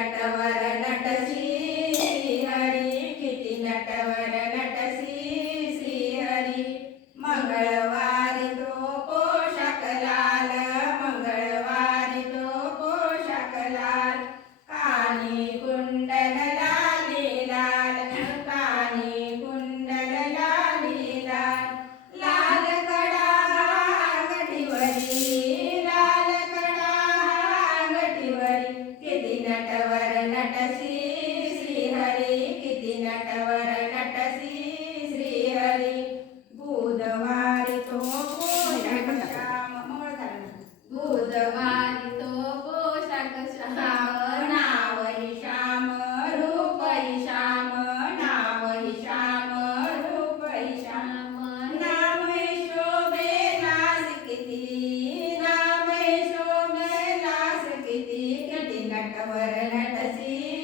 नटवर नटसी श्रीहरी, किती नटवर नटसी श्रीहरी. मंगळवारी तो पोशाख लाल, मंगळवारी तो पोशाख लाल. कानी कुंडल लाली लाल, कानी कुंडल लाली लाल. लाल कडा गठीवरी, लाल कडा गठीवरी. किती नटवर नटसी श्रीहरी, किती नटवर नटसी श्रीहरी. बुधवारी तो पोशाख श्याम, बुधवारी तो पोशाख श्याम. नावही श्याम रूपही श्याम, नावही श्याम रूपही श्याम. नामही शोभे लास किती, नामही शोभे लास किती. किती नटवर नटसी